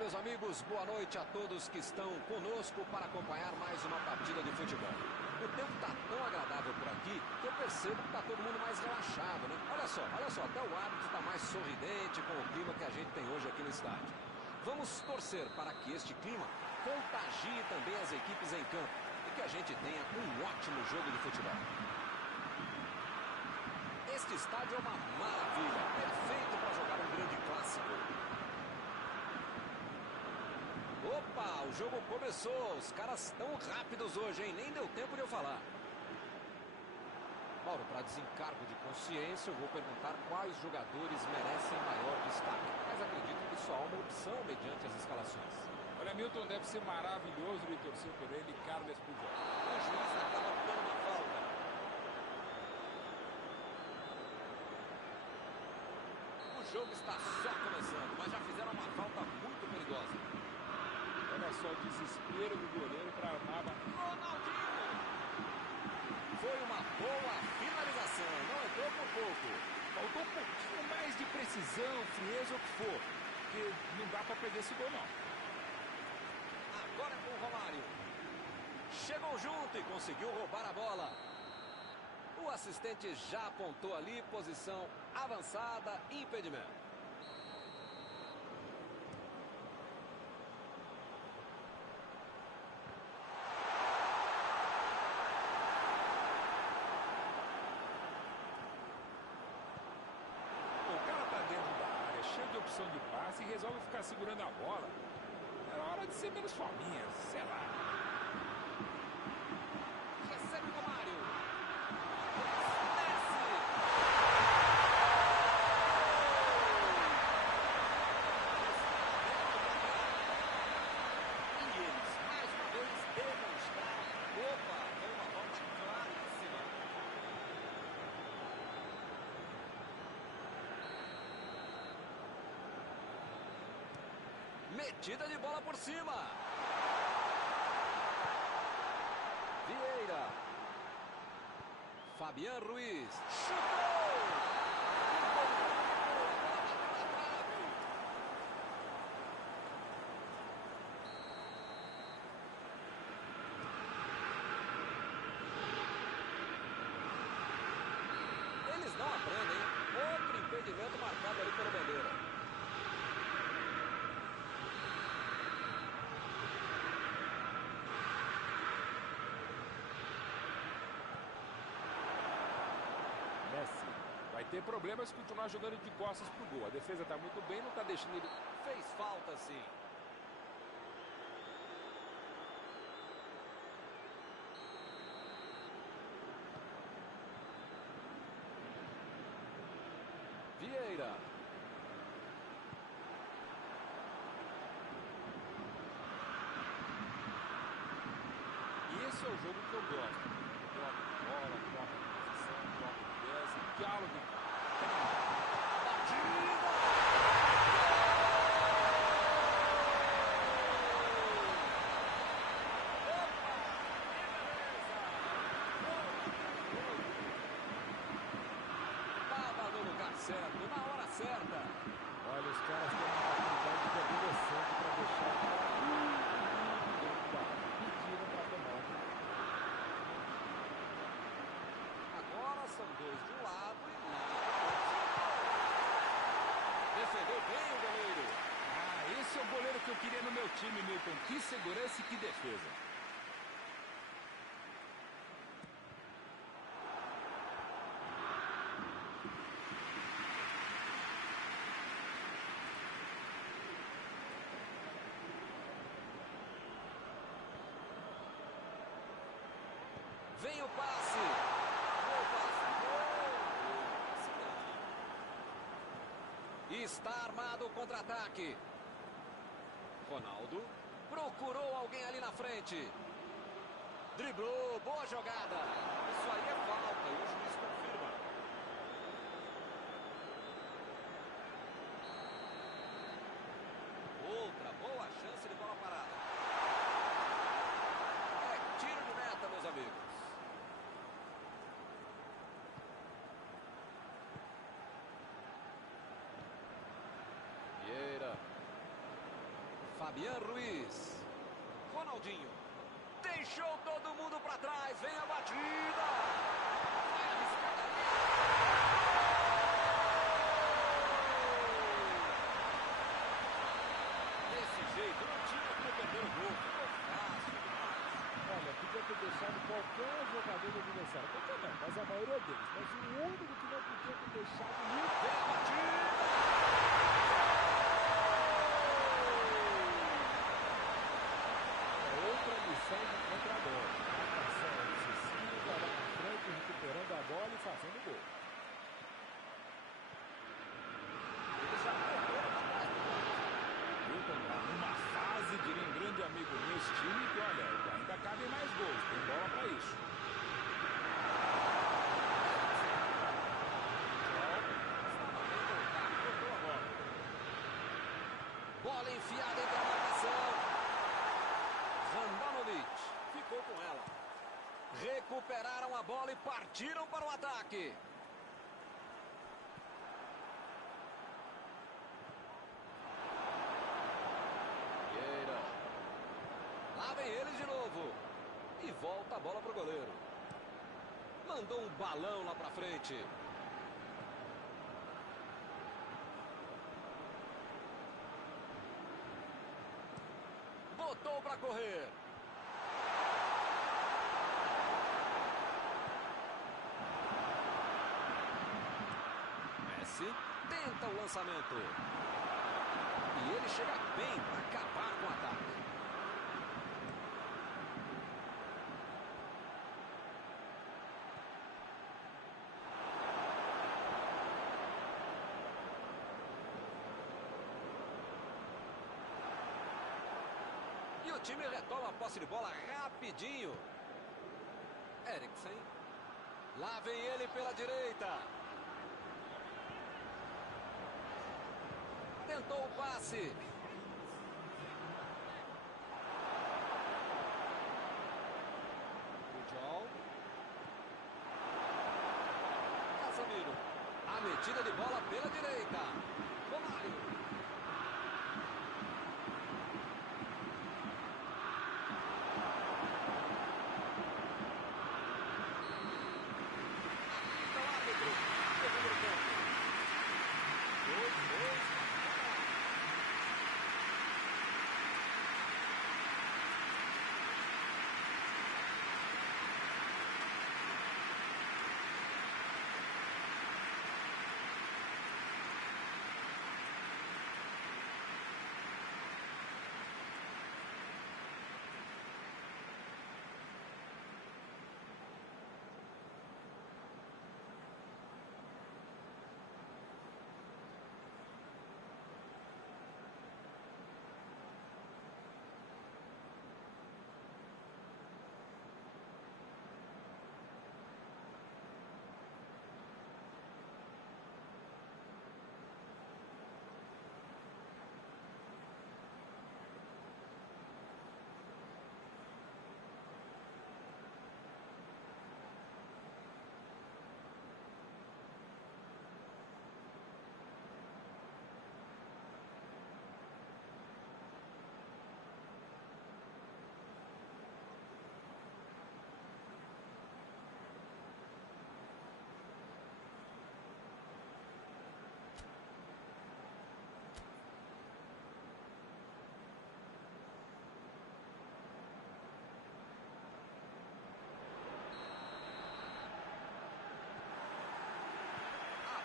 meus amigos, boa noite a todos que estão conosco para acompanhar mais uma partida de futebol. O tempo está tão agradável por aqui que eu percebo que está todo mundo mais relaxado, né? Olha só, até o árbitro está mais sorridente com o clima que a gente tem hoje aqui no estádio. Vamos torcer para que este clima contagie também as equipes em campo e que a gente tenha um ótimo jogo de futebol. Este estádio é uma maravilha, perfeito para jogar um grande clássico. Opa, o jogo começou, os caras estão rápidos hoje, hein? Nem deu tempo de eu falar. Mauro, para desencargo de consciência, eu vou perguntar quais jogadores merecem maior destaque. Mas acredito que só há uma opção mediante as escalações. Olha, Milton, deve ser maravilhoso de torcer por ele, Carles Pujol. O juiz acaba dando uma falta. O jogo está só começando, mas já fizeram uma falta muito perigosa. Olha só o desespero do goleiro para armar. Ronaldinho! Foi uma boa finalização, não entrou por pouco. Faltou um pouquinho mais de precisão, frieza, o que for. Porque não dá para perder esse gol, não. Agora é com o Romário. Chegou junto e conseguiu roubar a bola. O assistente já apontou ali, posição avançada, impedimento. De passe e resolve ficar segurando a bola. É hora de ser menos fominha, sei lá. Recebe o Romário. Desce. E eles, mais uma vez, demonstraram. Opa, foi uma volta claríssima. Metida de bola por cima. Vieira. Fabián Ruiz. Chutou. Eles não aprendem. Outro impedimento marcado ali pelo Bandeira. Vai ter problemas se continuar jogando de costas pro gol. A defesa tá muito bem, não tá deixando ele... Fez falta, sim. Vieira. E esse é o jogo que eu gosto. Troca de bola, troca de posição, troca de peça, diálogo. Estava no lugar certo, na hora certa. Olha, os caras têm uma habilidade de adolescente para deixar o cara pedindo para tomar. Agora são dois de um lado e um do outro. Defendeu bem o goleiro. Ah, esse é o goleiro que eu queria no meu time, Milton. Que segurança e que defesa. Vem o passe. Boa passe. E está armado o contra-ataque. Ronaldo procurou alguém ali na frente. Driblou, boa jogada. Isso aí é falta e o juiz confirma. Outra boa chance de bola parada. É tiro de meta, meus amigos. Fabián Ruiz. Ronaldinho. Deixou todo mundo para trás. Vem a batida. Vai arriscar dali. Desse jeito, não tinha como perder o gol. Ficou fácil demais. Olha, podia ter deixado qualquer jogador do adversário. Qualquer não, mas a maioria deles. Mas o único que não podia ter deixado isso. Vem a batida. Outra missão de contra-bola. Marcação excessiva lá na frente, recuperando a bola e fazendo gol. Ele já correu para trás. Numa fase, diria um grande amigo meu, esse time, que olha, ainda cabem mais gols. Tem bola para isso. Bola enfiada entre a marcação. Handanovic ficou com ela. Recuperaram a bola e partiram para o ataque. Vieira. Lá vem eles de novo. E volta a bola para o goleiro. Mandou um balão lá para frente. Botou para correr. Messi tenta o lançamento. E ele chega bem para acabar com o ataque. E o time retoma a posse de bola rapidinho. Eriksen. Lá vem ele pela direita. Tentou o passe. Pujol. Casemiro. A metida de bola pela direita. Romário.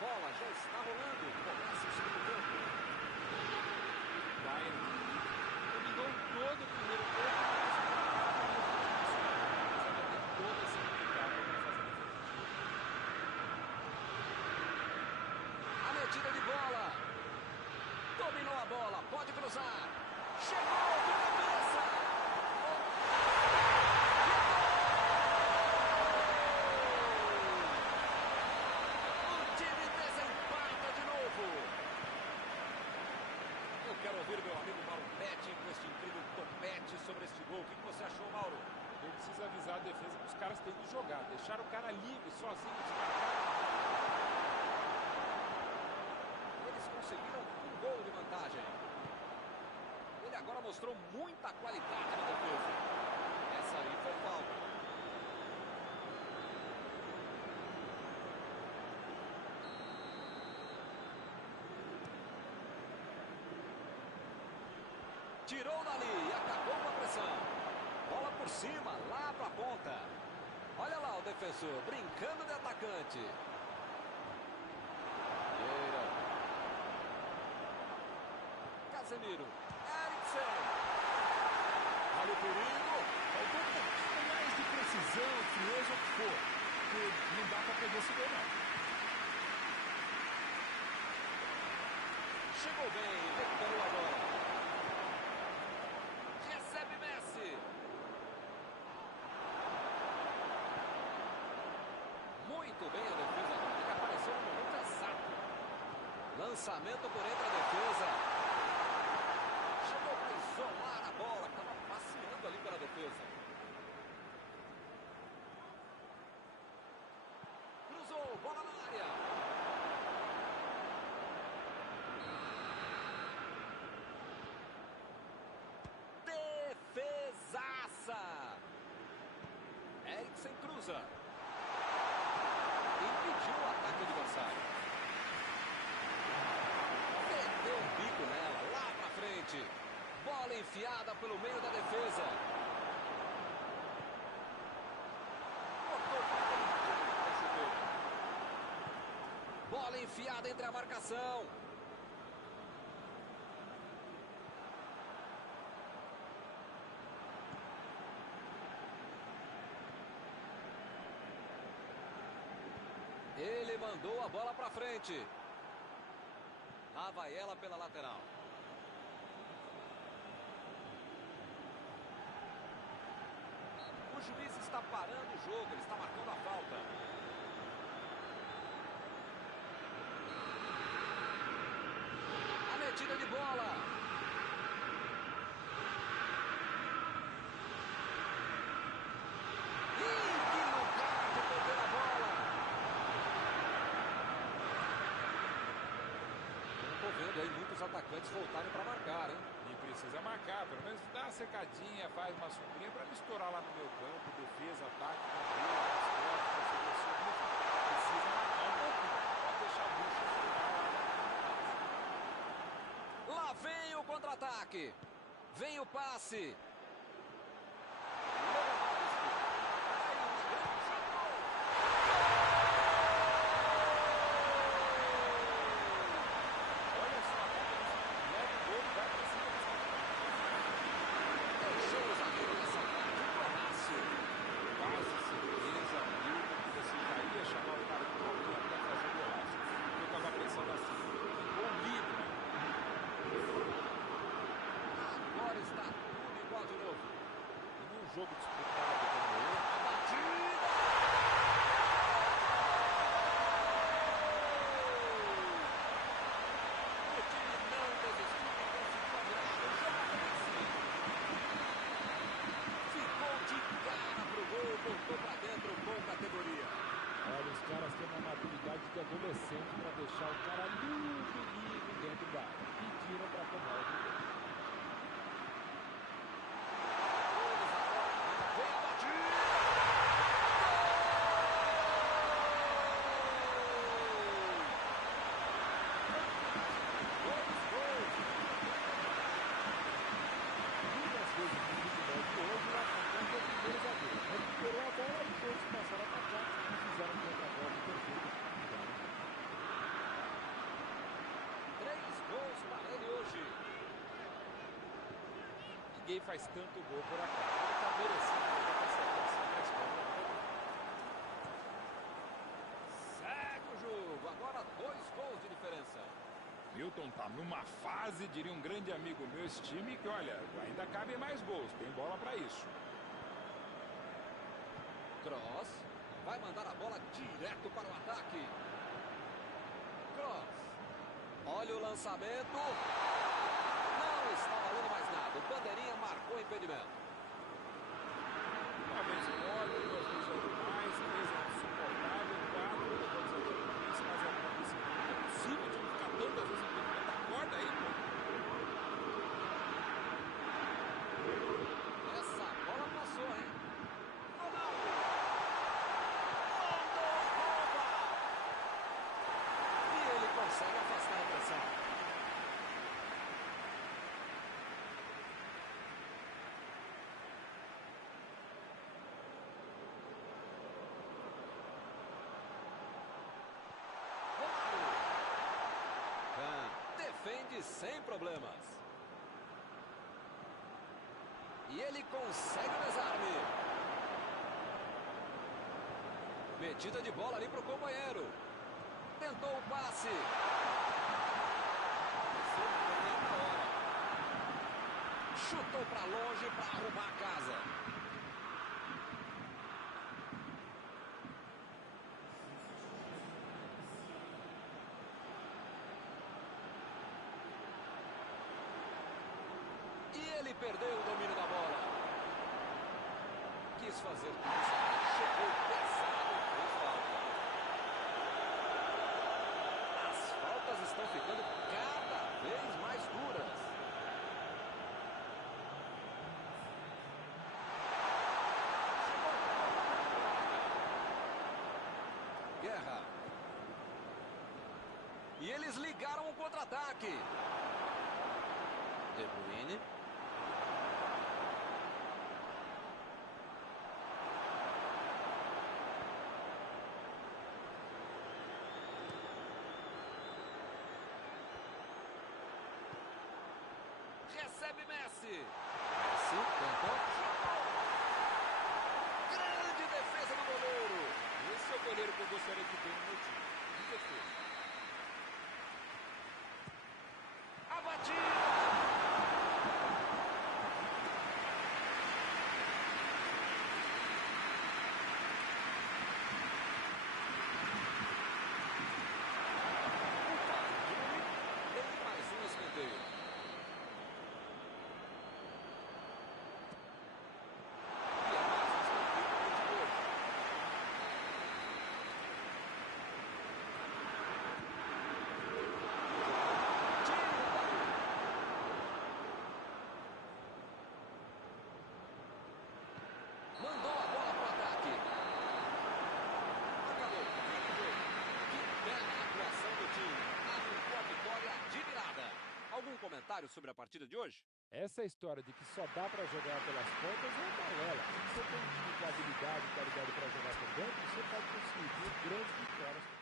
Bola já está rolando. Começa o segundo tempo. Bayern dominou todo o primeiro tempo. Mas ainda tem toda essa dificuldade para fazer defesa. A metida de bola. Dominou a bola. Pode cruzar. Chegou de cabeça. Quero ouvir meu amigo Mauro Betti com este incrível topete sobre este gol. O que você achou, Mauro? Eu preciso avisar a defesa que os caras têm que jogar. Deixar o cara livre, sozinho, desmarcado. Eles conseguiram um gol de vantagem. Ele agora mostrou muita qualidade na defesa. Essa aí foi falta. Tirou dali e acabou com a pressão. Bola por cima, lá para a ponta. Olha lá o defensor, brincando de atacante. Vieira. Casemiro. Eriksen. Olha o perigo. Faltou um pouquinho mais de precisão, frieza, o que for. Porque não dá para perder esse gol, não. Chegou bem, recuperou a bola. Recebe Messi. Muito bem a defesa. Ele apareceu no momento exato. Lançamento por entre a defesa. Chegou para isolar a bola. Estava passeando ali pela defesa. Cruzou, bola na área. Eriksen cruza. Impediu o ataque adversário. Meteu um bico nela, lá pra frente. Bola enfiada pelo meio da defesa. Cortou para chuteiro. Bola enfiada entre a marcação. Ele mandou a bola para frente. Lá vai ela pela lateral. O juiz está parando o jogo, ele está marcando a falta. A metida de bola. Aí muitos atacantes voltaram para marcar, hein? E precisa marcar, pelo menos dá uma secadinha, faz uma sombrinha para misturar lá no meio campo, defesa, ataque, precisa marcar um pouquinho, pode deixar a bucha. Lá vem o contra-ataque, vem o passe. Jogo disputado como ele. A batida! O time não desistiu e conseguiu virar o jogo. Ficou de cara pro gol, voltou pra dentro com categoria. Olha, os caras têm uma maturidade de adolescente para deixar o cara livre dentro da área. Pediram para tomar o gol. Ninguém faz tanto gol por acaso. Ele está merecendo essa atuação na escola. Segue o jogo. Agora 2 gols de diferença. Milton tá numa fase, diria um grande amigo meu, esse time, que olha, ainda cabem mais gols. Tem bola para isso. Cross. Vai mandar a bola direto para o ataque. Cross. Olha o lançamento. Não está valendo mais nada. O bandeirinha marcou o impedimento. Uma vez pode, 2 vezes mais, 3 é insuportável, 4 pode ser isso, mas é possível de não ficar tantas vezes impedimento. Acorda aí, pô. defende sem problemas. E ele consegue o desarme. Metida de bola ali para o companheiro. Tentou o passe. Chutou para longe para arrumar a casa. E ele perdeu o domínio da bola. Quis fazer tudo isso. Chegou pesado. As faltas estão ficando cada vez mais duras. Guerra. E eles ligaram o contra-ataque. De Bruyne. Recebe Messi. Messi tentou. Grande defesa do goleiro. Esse é o goleiro que eu gostaria de ver no meu time. Que defesa. A batida. Tem mais um escanteio. Mandou a bola para o ataque. Acabou. Que bela atuação do time. Arrancou a vitória de virada. Algum comentário sobre a partida de hoje? Essa história de que só dá para jogar pelas pontas é uma balela. Se você tem um time com habilidade e qualidade para jogar por dentro, você pode conseguir grandes vitórias.